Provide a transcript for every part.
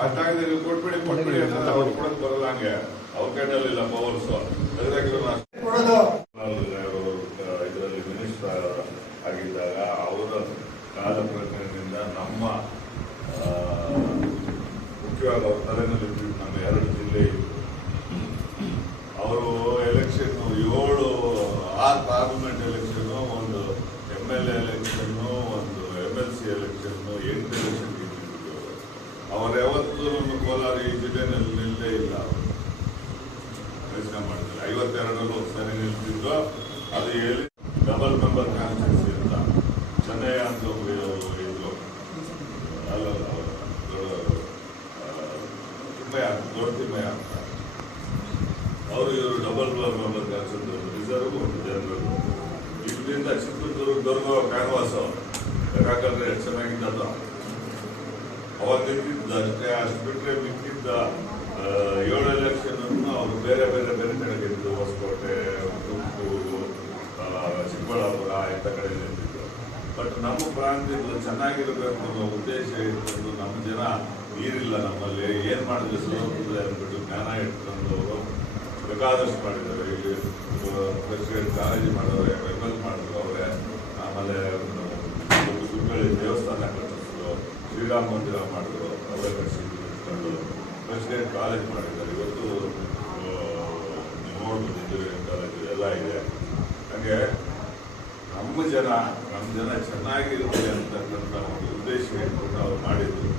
ಆ ಜಾಗದಲ್ಲಿ ಕೊಟ್ಬಿಡಿ ಅಂತ ಅವ್ರು ಕೊಡೋದು ಬರಲ್ಲ. ಹಂಗೆ ಅವ್ರ ಕೈನಲ್ಲಿಲ್ಲ ಪವರ್ಸ್. ಇದರಲ್ಲಿ ಮಿನಿಸ್ಟರ್ ಆಗಿದ್ದಾಗ ಅವರ ಕಾಲ ಪ್ರಕರಣದಿಂದ ನಮ್ಮ ಮುಖ್ಯವಾಗಿ ಅವ್ರ ತಲೆನಲ್ಲಿ ನಮ್ಮ 2 ಜಿಲ್ಲೆ ಅವರು ಎಲೆಕ್ಷನ್ 6 ಪಾರ್ಲಿಮೆಂಟ್ ಎಲೆಕ್ಷನ್, ಒಂದು MLA ಎಲೆಕ್ಷನ್, ಒಂದು MLC ಎಲೆಕ್ಷನ್, 8 ಎಲೆಕ್ಷನ್ ಗೆದ್ದಿದ್ರು. ಅವರು ಯಾವತ್ತೂ ಕೋಲಾರ ಈ ಜಿಲ್ಲೆನಲ್ಲಿ ನಿಲ್ಲೇ ಇಲ್ಲ. ಯೋಚನೆ ಮಾಡಿದ್ರು 52ರಲ್ಲೂ ಸರಿ ನಿಲ್ತಿದ್ರು. ಅದು ಹೇಳಿ ಡಬಲ್ ಮೆಂಬರ್ ಕಾನ್ಸ್ಟಿಟ್ಯೂನ್ಸಿ ಅಂತ ಚೆನ್ನಯ್ಯ ಅಂತ ಇದ್ರು. ಅಲ್ಲ ದೊಡ್ಡ ತಿಮ್ಮಯ್ಯ ಅಂತ ಅವರು ಇವರು ಡಬಲ್ ಮೆಂಬರ್ ಕಾನ್ಸ್ಟಿಟ್ಯೂನ್ಸಿ ರಿಸರ್ವ್ ಒಂದು ಜನರಲ್. ಇಲ್ಲಿಂದ ಚಿತ್ರದುರ್ಗದವರೆಗೂ ಕ್ಯಾನ್ವಾಸ್ ಯಾಕಂದ್ರೆ ಚೆನ್ನಾಗಿದ್ದದು ಅವಾಗ ನಿಂತಿದ್ದ ಅಷ್ಟೇ. ಅಷ್ಟು ಬಿಟ್ಟರೆ ಮಿಕ್ಕಿದ್ದ 7 ಎಲೆಕ್ಷನ್ ಅವರು ಬೇರೆ ಬೇರೆ ಬೇರೆ ಕಡೆ ಗೆದ್ದು ಹೊಸಕೋಟೆ, ತುಮಕೂರು, ಚಿಕ್ಕಬಳ್ಳಾಪುರ ಇಂಥ ಕಡೆ ನಿಂತಿದ್ರು. ಬಟ್ ನಮ್ಮ ಪ್ರಾಂತ್ಯಗಳು ಚೆನ್ನಾಗಿರಬೇಕು ಅನ್ನೋ ಉದ್ದೇಶ ಇಟ್ಕೊಂಡು ನಮ್ಮ ಜನ ನೀರಿಲ್ಲ ನಮ್ಮಲ್ಲಿ ಏನು ಮಾಡಿದ್ರೆ ಸೋಲ್ತದೆ ಅಂದ್ಬಿಟ್ಟು ಜ್ಞಾನ ಇಟ್ಕೊಂಡು ಅವರು ಬೇಕಾದಷ್ಟು ಮಾಡಿದ್ದಾರೆ. ಇಲ್ಲಿ ಪ್ರೆಸಿಡೆಂಟ್ ಕಾಲೇಜು ಮಾಡೋರೆ, ML ಮಾಡಿದ್ರು ಅವರೇ. ಆಮೇಲೆ ಗುರುಗಳಿ ದೇವಸ್ಥಾನ ಕಟ್ಟಿಸಿದ್ರು, ಶ್ರೀರಾಮ ಮಂದಿರ ಮಾಡಿದ್ರು ಅವರೇ ಕಟ್ಟಿಸಿದ್ರು. ಇಟ್ಕೊಂಡು ಪ್ರೆಸಿಡೆಂಟ್ ಕಾಲೇಜ್ ಮಾಡಿದ್ದಾರೆ. ಇವತ್ತು ನೋಡ್ಬೋದು ಇಂಜಿನಿಯರಿಂಗ್ ಕಾಲೇಜು ಎಲ್ಲ ಇದೆ. ಹಾಗೆ ನಮ್ಮ ಜನ ಚೆನ್ನಾಗಿರುತ್ತೆ ಅಂತಕ್ಕಂಥ ಒಂದು ಉದ್ದೇಶ ಇಟ್ಕೊಂಡು ಅವ್ರು ಮಾಡಿದ್ರು.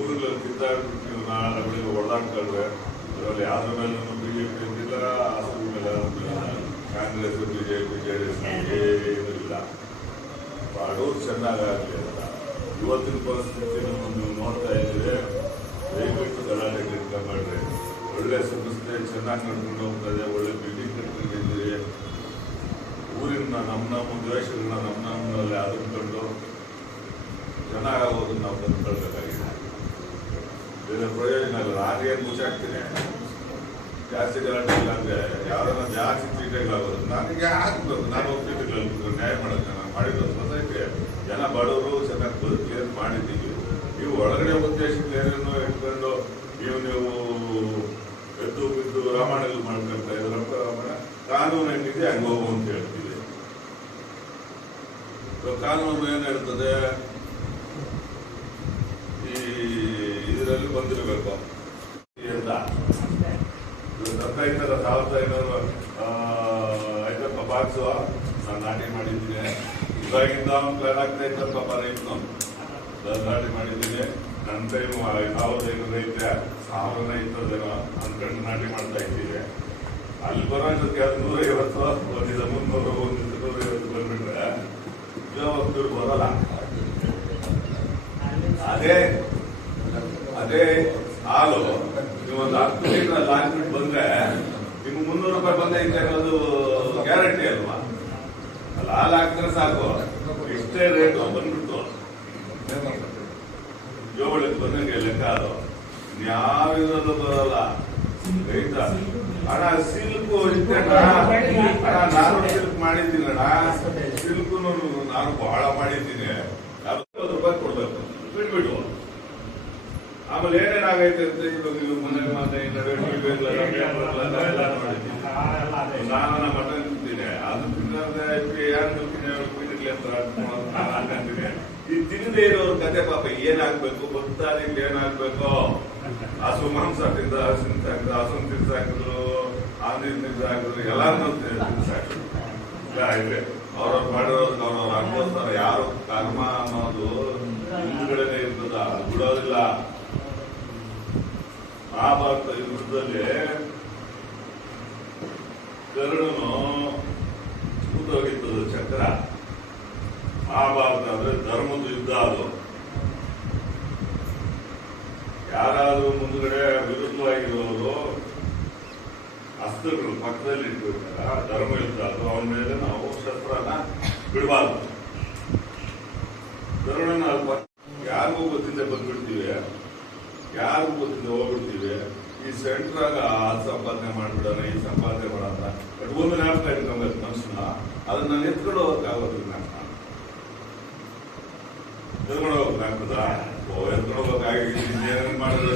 ಊರುಗಳಲ್ಲಿ ಕಿತ್ತಾಡ್ಬಿಟ್ಟು ನೀವು ನಾಳೆ ಬೆಳಿಗ್ಗೆ ಹೊಡೆದಾಡ್ಕೊಂಡ್ರೆ ಇದರಲ್ಲಿ ಯಾವ್ದ್ರ ಮೇಲೆ BJP ಅಂತಿಲ್ಲ, ಹಾಸನ ಮೇಲೆ ಕಾಂಗ್ರೆಸ್, BJP, JDS ಏನೂ ಇಲ್ಲ. ಬಡವರು ಚೆನ್ನಾಗಾಗಲಿ ಅಂತ ಇವತ್ತಿನ ಪರಿಸ್ಥಿತಿ ನೀವು ನೋಡ್ತಾ ಇದ್ದೀರಿ. ದಯವಿಟ್ಟು ಗಲಾಟೆಗೆ ಇಟ್ಕೊಂಡ್ರಿ. ಒಳ್ಳೆ ಸಂಸ್ಥೆ ಚೆನ್ನಾಗಿ ನಡ್ಕೊಂಡು ಹೋಗ್ತದೆ. ಒಳ್ಳೆ ಬಿಲ್ಡಿಂಗ್ ಕಟ್ಕೊಂಡಿದ್ದೀರಿ. ಊರಿನ ನಮ್ಮ ದ್ವೇಷಗಳನ್ನ ನಮ್ಮಲ್ಲಿ ಆದ್ಕೊಂಡು ಚೆನ್ನಾಗೋದನ್ನ ನಾವು ತಂದುಕೊಳ್ಬೇಕಾಗಿದೆ. ಬೇರೆ ಪ್ರಯೋಜನ ಇಲ್ಲ. ನಾನೇನು ಮುಚ್ಚಾಕ್ತೀನಿ ಜಾಸ್ತಿ ಗಲಾಟೆ ಇಲ್ಲ ಅಂದರೆ ಯಾರನ್ನ ಜಾಸ್ತಿ ಚೀಟಗಳಾಗೋದು ನನಗೆ ಹಾಕ್ಬೇಕು. ನಾನು ಹೋಗ್ತಿದ್ದು ನ್ಯಾಯ ಮಾಡೋಕ್ಕೆ ನಾನು ಮಾಡಿದ್ದು ಸೊಸೈಟಿ ಜನ ಬಡವರು ಚೆನ್ನಾಗಿ ಬದುಕಲಿ ಅಂತ ಮಾಡಿದ್ದೀವಿ. ನೀವು ಒಳಗಡೆ ಉದ್ದೇಶಕ್ಕೆ ಏನೇನೋ ಇಟ್ಕೊಂಡು ನೀವು ಎದ್ದು ಬಿದ್ದು ರಾಮಾಯಣಗಳು ಮಾಡ್ಕೊಳ್ತಾ ಇದ್ರಪ್ಪ. ಕಾನೂನು ಹೆಂಗಿದೆ ಹಂಗೆ ಹೋಗು ಅಂತ ಹೇಳ್ತೀವಿ. ಕಾನೂನು ಏನು ಹೇಳ್ತದೆ, ಈ ಇದರಲ್ಲಿ ಬಂದಿರಬೇಕು ಅಂತ. ಸರ್ಕಾರ 1500 ಬಾಕ್ಸು ನಾನು ನಾಟಿ ಮಾಡಿದ್ದೀನಿ. ಇವಾಗಿಂದ ಪ್ಲಾನ್ ಆಗ್ತಾ ಇತ್ತಪ್ಪ ರೈತನು ನಾಟಿ ಮಾಡಿದ್ದೀನಿ. ನನ್ನ ಟೈಮು 1500 ಐತೆ, 1000 ಐತದೇನೋ ಅಂದ್ಕೊಂಡು ನಾಟಿ ಮಾಡ್ತಾ ಇದ್ದೀವಿ. ಅಲ್ಲಿ ಬರೋದಕ್ಕೆ 150 ಒಂದಿದ 300 ಒಂದಿದ 150 ಬಂದ್ಬಿಟ್ರೆ ಉದ್ಯೋಗಸ್ಥರು ಬರೋಲ್ಲ. ಅದೇ ಹಾಲು ನೀವು ಒಂದು 10 ಲೀಟರ್ ಹಾಕ್ಬಿಟ್ಟು ಬಂದ್ರೆ ನಿಮ್ಗೆ 300 ರೂಪಾಯಿ ಬಂದೈತೆ ಅನ್ನೋದು ಗ್ಯಾರಂಟಿ ಅಲ್ವಾ? ಅಲ್ಲಿ ಹಾಲು ಹಾಕಿದ್ರೆ ಸಾಕು, ಇಷ್ಟೇ ರೇಟು ಬಂದ್ಬಿಟ್ಟು ಜೋಬಳಿಗೆ ಬಂದಂಗೆ ಲೆಕ್ಕ. ಅದು ಯಾವ್ದು ಬರಲ್ಲ. ರೈತ ಅಣ್ಣ ಸಿಲ್ಕು ಇತ್ತಣ್ಣ, ನಾನು ಸಿಲ್ಕ್ ಮಾಡಿದ್ದೀನಿ ಅಣ್ಣ. ಸಿಲ್ಕು ನಾನು ಬಹಳ ಮಾಡಿದ್ದೀನಿ. 50 ರೂಪಾಯಿ ಕೊಡ್ಬೇಕು ಬಿಟ್ಬಿಟ್ಟು. ಆಮೇಲೆ ಏನೇನಾಗೈತೆ ಅಂತ ನೀವು ಮನೆ ಎಲ್ಲ ಮಾಡಿದ್ದೀನಿ. ನಾನು ಮಟನ್ ತಿಂತೀನಿ, ಅದು ತಿನ್ನೋದ್ರೆ ಯಾರು ತಿನ್ನಿರ್ಲಿ ಅಂತ ಅನ್ಕೊಂತೀನಿ. ಈ ತಿನ್ನದೇ ಇರೋರು ಕತೆ ಪಾಪ ಏನಾಗ್ಬೇಕು ಗೊತ್ತಾ? ನಿಮ್ಗೆ ಏನಾಗ್ಬೇಕು? ಹಸು ಮಾಂಸ ತಿಂದ, ಹಸಿನ ಸಾಕಿದ್ರು, ಹಸುನ್ ತಿನ್ಸಾಕಿದ್ರು, ಆಂದಿನ ತಿನ್ಸಾಕಿದ್ರು, ಎಲ್ಲಾರು ತಿನ್ಸಾಕಿದ್ರು. ಇದೆ ಅವ್ರವ್ರು ಮಾಡಿರೋದಕ್ಕೆ ಅವ್ರವ್ರು ಅನುಭವಿಸ್ತಾರೆ. ಯಾರು ಕರ್ಮ ಅನ್ನೋದು ಹಿಂದುಗಡೆನೆ ಇರ್ತದ, ಬಿಡೋದಿಲ್ಲ. ಮಹಾಭಾರತ ಯುದ್ಧದಲ್ಲಿ ಕರ್ಣನು ಕೂತೋಗಿತ್ತದು ಚಕ್ರ. ಮಹಾಭಾರತ ಅಂದ್ರೆ ಧರ್ಮದ ಯುದ್ಧ. ಅದು ಯಾರಾದ್ರೂ ಮುಂದ್ಗಡೆ ವಿರುದ್ಧವಾಗಿರೋರು ಅಸ್ತ್ರಗಳು ಪಕ್ಕದಲ್ಲಿ ಇಟ್ಬಿಡ್ತಾರ, ಧರ್ಮ ಯುದ್ಧ. ಅದು ಅವನ ಮೇಲೆ ನಾವು ಶಸ್ತ್ರನ ಬಿಡಬಾರ್ದು. ಧರ್ಮನ ಯಾರಿಗೂ ಗೊತ್ತಿದ್ದೆ ಬಂದ್ಬಿಡ್ತೀವಿ, ಯಾರಿಗೂ ಗೊತ್ತಿದ್ದೆ ಹೋಗ್ಬಿಡ್ತೀವಿ. ಈ ಸೆಂಟ್ರಾಗ ಸಂಪಾದನೆ ಮಾಡ್ಬಿಡೋಣ, ಈ ಸಂಪಾದನೆ ಮಾಡೋಣ. ಬಟ್ ಒಂದು ಜ್ಞಾಪಕ ಇಟ್ಕೊಬೇಕು ಮನುಷ್ಯನ. ಅದನ್ನ ನಾನು ಎತ್ಕೊಂಡು ಹೋಗಕ್ಕಾಗೋದಿಲ್ಲ. ಎತ್ಕೊಂಡು ಹೋಗಕ್ಕಾಗ್ತದ? ಇನ್ನೇನು ಮಾಡಿದ್ರೆ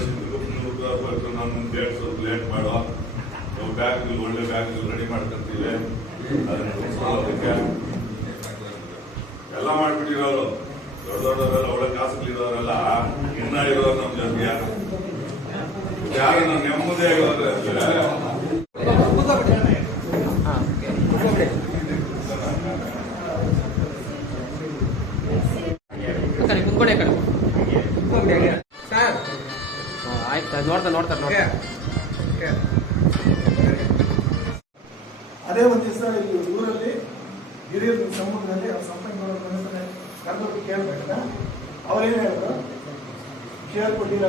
ನಾನು ಡೇಟ್ ಸ್ವಲ್ಪ ಲೇಟ್ ಮಾಡೋ ನಾವು ಬ್ಯಾಗ್ ಒಳ್ಳೆ ಬ್ಯಾಗ್ ರೆಡಿ ಮಾಡ್ಕೊಂತೀವಿ ಅದನ್ನ ಅದಕ್ಕೆ ಎಲ್ಲ ಮಾಡ್ಬಿಟ್ಟಿರೋರು ದೊಡ್ಡವರೆಲ್ಲ ಒಳ್ಳೆ ಕಾಸುಗಳಿರೋರೆಲ್ಲ ಇನ್ನ ಇರೋರು ನಮ್ಮ ಜೊತೆ ಯಾರು ನಾವು ನೆಮ್ಮದಿ ಆಗಿರೋದ್ರೆ ಅದೇ ಒಂದು ದಿವಸ ಇಲ್ಲಿ ಊರಲ್ಲಿ ಹಿರಿಯರ ಸಮೂಹದಲ್ಲಿ ಅವ್ರ ಸಂಪರ್ಕ ಕರೆದು ಕೇಳ್ಬೇಕಲ್ಲ ಅವ್ರೇನು ಹೇಳಿದ್ರು ಕೇಳ್ಕೊಟ್ಟಿಲ್ಲ.